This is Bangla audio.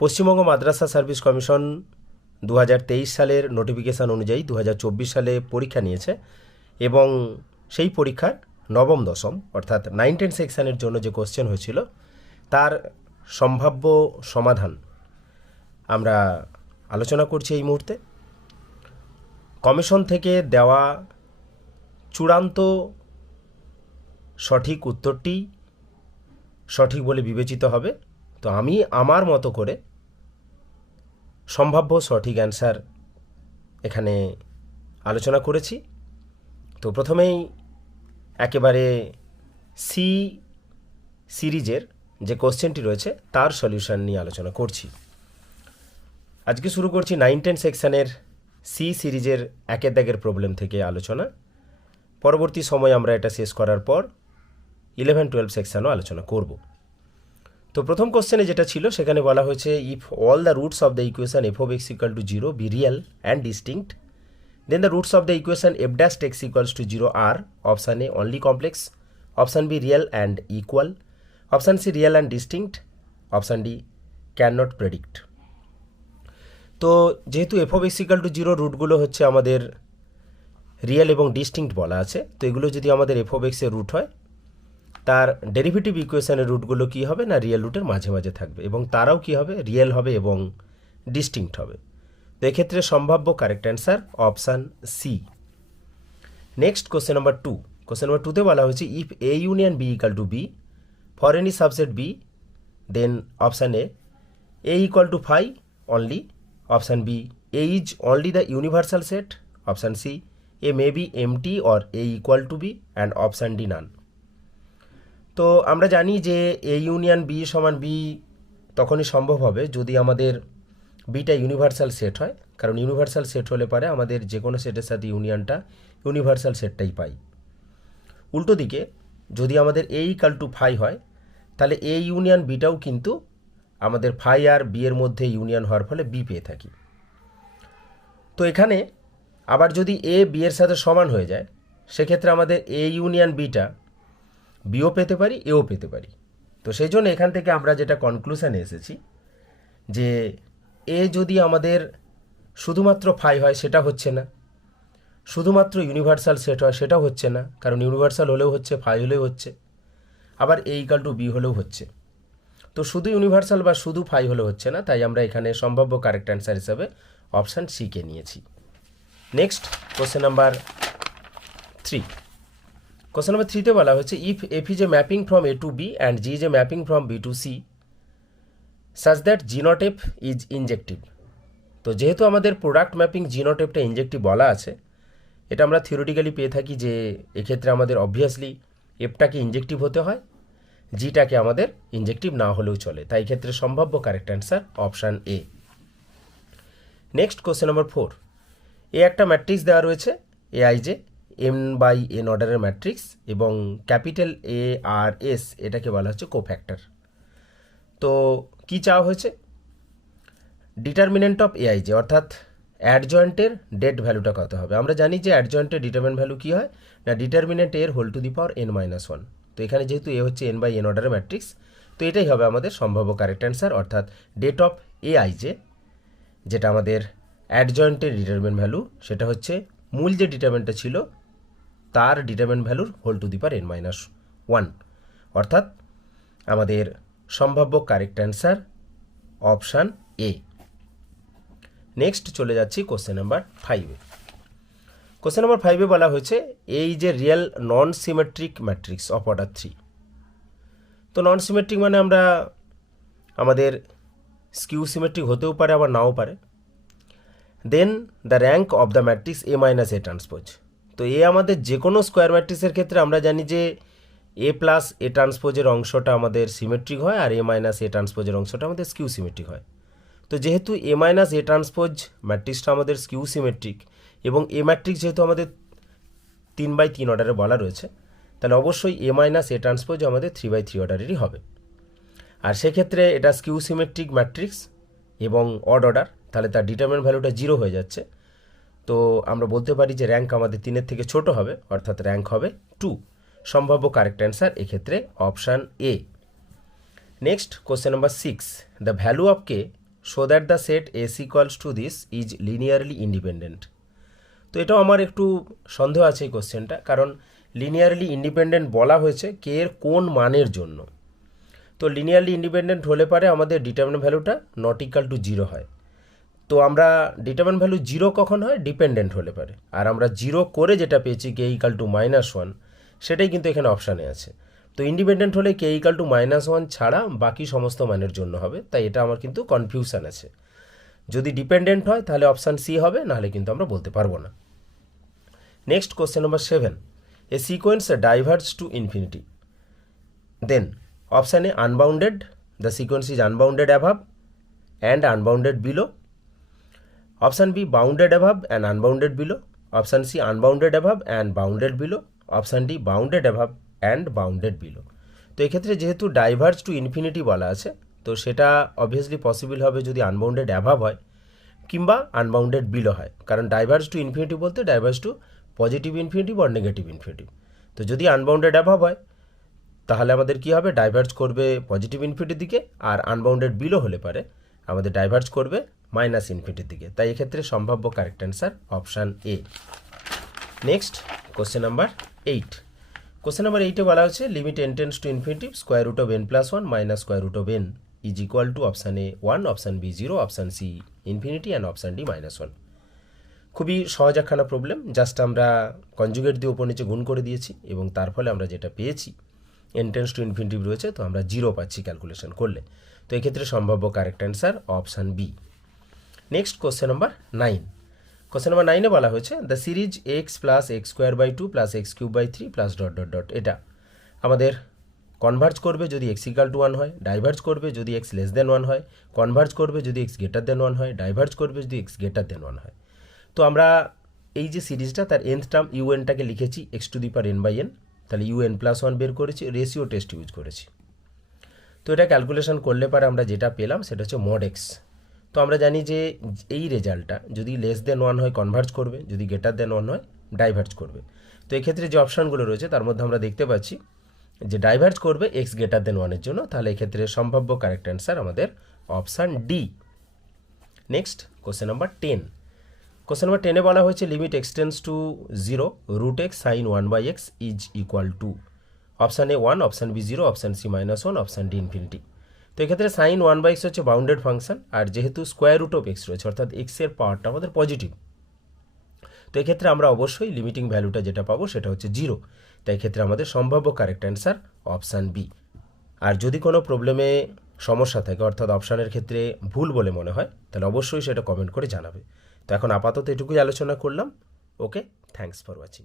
পশ্চিমবঙ্গ মাদ্রাসা সার্ভিস কমিশন দু হাজার তেইশ সালের নোটিফিকেশান অনুযায়ী দু হাজার চব্বিশ সালে পরীক্ষা নিয়েছে এবং সেই পরীক্ষার নবম, দশম অর্থাৎ নাইন টেন সেকশানের জন্য যে কোশ্চেন হয়েছিল, তার সম্ভাব্য সমাধান আমরা আলোচনা করছি এই মুহূর্তে। কমিশন থেকে দেওয়া চূড়ান্ত সঠিক উত্তরটি সঠিক বলে বিবেচিত হবে। তো আমি আমার মতো করে সম্ভাব্য সঠিক অ্যান্সার এখানে আলোচনা করেছি। তো প্রথমেই একেবারে সি সিরিজের যে কোশ্চেনটি রয়েছে, তার সলিউশন নিয়ে আলোচনা করছি। আজকে শুরু করছি নাইন টেন সেকশানের সি সিরিজের একের দাগের প্রবলেম থেকে আলোচনা। পরবর্তী সময় আমরা এটা শেষ করার পর ইলেভেন টুয়েলভ সেকশানও আলোচনা করব। তো প্রথম কোশ্চেনে যেটা ছিল, সেখানে বলা হয়েছে if all the roots of the equation F of X equal to zero be real and distinct then the roots of the equation F dash X equals to zero R option A only complex option B real and equal option C real and distinct option D can not predict তো যেহেতু F of X equal to zero রুটগুলো হচ্ছে আমাদের রিয়েল এবং ডিস্টিংক্ট বলা আছে, তো এগুলো যদি আমাদের এফ অফ এক্সের রুট হয় তার ডেরিভেটিভ ইকুয়েশনের রুটগুলো কী হবে না রিয়েল রুটের মাঝে মাঝে থাকবে? এবং তারাও কী হবে? রিয়েল হবে এবং ডিস্টিংক্ট হবে। তো এক্ষেত্রে সম্ভাব্য correct answer option C next question number two question number টুতে বলা হয়েছে if A union B equal to B for any subset B then option A A equal to phi only option B A is only the universal set option C A may be empty or A equal to B and option D none তো আমরা জানি যে এ ইউনিয়ন বি সমান বি তখনই সম্ভব হবে যদি আমাদের বিটা ইউনিভার্সাল সেট হয়। কারণ ইউনিভার্সাল সেট হলে পারে আমাদের যে কোনো সেটের সাথে ইউনিয়নটা ইউনিভার্সাল সেটটাই পাই। উল্টো দিকে যদি আমাদের এ ইকাল টু ফাই হয়, তাহলে এ ইউনিয়ন বিটাও কিন্তু আমাদের ফাই আর বি এর মধ্যে ইউনিয়ন হওয়ার ফলে বি পেয়ে থাকি। তো এখানে আবার যদি এ বি এর সাথে সমান হয়ে যায়, সেক্ষেত্রে আমাদের এ ইউনিয়ন বিটা বিও পেতে পারি, এও পেতে পারি। তো সেই জন্য এখান থেকে আমরা যেটা কনক্লুশনে এসেছি, যে এ যদি আমাদের শুধুমাত্র ফাই হয়, সেটা হচ্ছে না। শুধুমাত্র ইউনিভার্সাল সেট হয়, সেটাও হচ্ছে না। কারণ ইউনিভার্সাল হলেও হচ্ছে ফাই হলেও হচ্ছে। আবার এ ইকাল টু বি হলেও হচ্ছে। তো শুধু ইউনিভার্সাল বা শুধু ফাই হলেও হচ্ছে না, তাই আমরা এখানে সম্ভাব্য কারেক্ট অ্যান্সার হিসাবে অপশান সিকে নিয়েছি। Next question number three question number থ্রিতে বলা হয়েছে if F is a mapping from A to B and G is a mapping from B to C such that জিনোটেপ is injective তো যেহেতু আমাদের প্রোডাক্ট ম্যাপিং জিনোটেপটা ইনজেক্টিভ বলা আছে, এটা আমরা থিওরিটিক্যালি পেয়ে থাকি যে এক্ষেত্রে আমাদের অবভিয়াসলি এফটাকে ইনজেক্টিভ হতে হয় জিটাকে আমাদের ইনজেক্টিভ না হলেও চলে। তাই ক্ষেত্রে সম্ভাব্য correct answer option A next question number four A একটা ম্যাট্রিক্স দেওয়া রয়েছে A I J M by N অর্ডারের ম্যাট্রিক্স এবং ক্যাপিটাল এ আর এস এটাকে বলা হচ্ছে কোফ্যাক্টর তো কি চাওয়া হয়েছে? ডিটারমিনেন্ট অফ এআইজে অর্থাৎ অ্যাডজয়েন্টের ডেট ভ্যালুটা কত হবে? আমরা জানি যে অ্যাডজয়েন্টের ডিটারমিনেন্ট ভ্যালু কী হয়? না ডিটারমিনেন্ট এর whole to the power N minus one তো এখানে যেহেতু এ হচ্ছে এন বাই এন অর্ডারের ম্যাট্রিক্স তো এটাই হবে আমাদের সম্ভাব্য কারেক্ট অ্যান্সার অর্থাৎ det of A I J যেটা আমাদের অ্যাডজয়েন্টের ডিটারমিনেন্ট ভ্যালু সেটা হচ্ছে মূল যে ডিটারমিনেন্টটা ছিল তার ডিটারমেন্ট ভ্যালুর whole to the power N minus one অর্থাৎ আমাদের সম্ভাব্য correct answer option A next চলে যাচ্ছি কোশ্চেন নাম্বার ফাইভে কোশ্চেন নাম্বার ফাইভে বলা হয়েছে, এই যে real non symmetric matrix of order three তো নন সিমেট্রিক মানে আমরা আমাদের স্কিউ সিমেট্রিক হতেও পারে, আবার নাও পারে। Then the rank of the matrix A minus A transpose তো এ আমাদের যে কোনো স্কোয়ার ম্যাট্রিক্সের ক্ষেত্রে আমরা জানি যে এ প্লাস এ ট্রান্সপোজের অংশটা আমাদের সিমেট্রিক হয় আর এ মাইনাস এ ট্রান্সপোজের অংশটা আমাদের স্কিউ সিমেট্রিক হয়। তো যেহেতু এ মাইনাস এ ট্রান্সপোজ ম্যাট্রিক্সটা আমাদের স্কিউ সিমেট্রিক এবং এ ম্যাট্রিক্স যেহেতু আমাদের তিন বাই তিন অর্ডারে বলা রয়েছে, তাহলে অবশ্যই এ মাইনাস এ ট্রান্সপোজ আমাদের থ্রি বাই থ্রি অর্ডারেরই হবে। আর সেক্ষেত্রে এটা স্কিউ সিমেট্রিক ম্যাট্রিক্স এবং অড অর্ডার তাহলে তার ডিটারমিনেন্ট ভ্যালুটা জিরো হয়ে যাচ্ছে। তো আমরা বলতে পারি যে র্যাঙ্ক আমাদের তিনের থেকে ছোট হবে, অর্থাৎ র্যাঙ্ক হবে টু সম্ভাব্য কারেক্ট অ্যান্সার এক্ষেত্রে option A next question number six the value of K show that the set S equals to this is linearly independent তো এটাও আমার একটু সন্দেহ আছে এই কোশ্চেনটা কারণ লিনিয়ারলি ইন্ডিপেন্ডেন্ট বলা হয়েছে কে এর কোন মানের জন্য। তো লিনিয়ারলি ইন্ডিপেন্ডেন্ট হলে পারে আমাদের ডিটারমিনেন্ট ভ্যালুটা নট ইকাল টু জিরো হয়। তো আমরা ডিটারমিনেন্ট ভ্যালু জিরো কখন হয়? ডিপেন্ডেন্ট হলে পারে। আর আমরা জিরো করে যেটা পেয়েছি K equal to minus one সেটাই কিন্তু এখানে অপশানে আছে। তো ইন্ডিপেন্ডেন্ট হলে K equal to minus one ছাড়া বাকি সমস্ত মানের জন্য হবে, তাই এটা আমার কিন্তু কনফিউশন আছে। যদি ডিপেন্ডেন্ট হয়, তাহলে অপশান সি হবে, নাহলে কিন্তু আমরা বলতে পারব না। Next question number seven a sequence diverse to infinity then option A unbounded the sequence is unbounded above and unbounded below option B bounded above and unbounded below option C unbounded above and bounded below option D bounded above and bounded below তো এক্ষেত্রে যেহেতু ডাইভার্স টু ইনফিনিটি বলা আছে, তো সেটা অবভিয়াসলি পসিবল হবে যদি আনবাউন্ডেড অ্যাভাব হয় কিংবা আনবাউন্ডেড বিলো হয়। কারণ ডাইভার্স টু ইনফিনিটি বলতে ডাইভার্স টু পজিটিভ ইনফিনিটিভ আর নেগেটিভ ইনফিনিটিভ তো যদি আনবাউন্ডেড অ্যাভাব হয়, তাহলে আমাদের কি হবে? ডাইভার্স করবে পজিটিভ ইনফিনিটির দিকে আর আনবাউন্ডেড বিলো হলে পারে আমাদের ডাইভার্স করবে মাইনাস ইনফিনিটির দিকে। তাই এক্ষেত্রে সম্ভাব্য correct answer option A next question number eight question number এইটে বলা হচ্ছে limit N to infinity square root of N plus one minus square root of N is equal to option A one option B zero option C infinity and option D minus one খুবই সহজ একখানা প্রবলেম জাস্ট আমরা কনজুগেট দিয়ে উপর নিচে গুণ করে দিয়েছি এবং তার ফলে আমরা যেটা পেয়েছি এন্টেন্স টু ইনফিনিটিভ রয়েছে, তো আমরা জিরো পাচ্ছি ক্যালকুলেশন করলে। তো এক্ষেত্রে সম্ভাব্য correct answer option B next question number nine question number নাইনে বলা হয়েছে the series X plus X square by two plus X cube by three plus dot dot dot এটা আমাদের কনভার্জ করবে যদি এক্স ইকাল টু ওয়ান হয় ডাইভার্জ করবে যদি এক্স লেস দেন ওয়ান হয় কনভার্জ করবে যদি এক্স গ্রেটার দেন ওয়ান হয় ডাইভার্জ করবে যদি এক্স গ্রেটার দেন ওয়ান হয়। তো আমরা এই যে সিরিজটা তার এনথ টার্ম ইউএনটাকে লিখেছি X to the power N by N তাহলে ইউএন প্লাস ওয়ান বের করেছি রেশিও টেস্ট ইউজ করেছি। তো এটা ক্যালকুলেশন করলে পরে আমরা যেটা পেলাম, সেটা হচ্ছে মড এক্স তো আমরা জানি যে এই রেজাল্টটা যদি লেস দেন ওয়ান হয় কনভার্জ করবে, যদি গ্রেটার দেন ওয়ান হয় ডাইভার্জ করবে। তো এক্ষেত্রে যে অপশানগুলো রয়েছে, তার মধ্যে আমরা দেখতে পাচ্ছি যে ডাইভার্জ করবে এক্স গ্রেটার দেন ওয়ানের জন্য। তাহলে এক্ষেত্রে সম্ভাব্য কারেক্ট অ্যান্সার আমাদের option D next question number ten question number টেনে বলা হয়েছে limit X tends to zero root X sine one by X is equal to option A one option B zero option C minus one option D infinity তো এক্ষেত্রে সাইন ওয়ান বাই এক্স হচ্ছে বাউন্ডেড ফাংশন আর যেহেতু স্কোয়ার রুট অফ এক্স রয়েছে, অর্থাৎ এক্সের পাওয়ারটা আমাদের পজিটিভ তো এক্ষেত্রে আমরা অবশ্যই লিমিটিং ভ্যালুটা যেটা পাবো সেটা হচ্ছে জিরো তাই এক্ষেত্রে আমাদের সম্ভাব্য কারেক্ট অ্যান্সার অপশান বি আর যদি কোনো প্রবলেমে সমস্যা থাকে, অর্থাৎ অপশানের ক্ষেত্রে ভুল বলে মনে হয়, তাহলে অবশ্যই সেটা কমেন্ট করে জানাবে। তো এখন আপাতত এটুকুই আলোচনা করলাম। Okay thanks for watching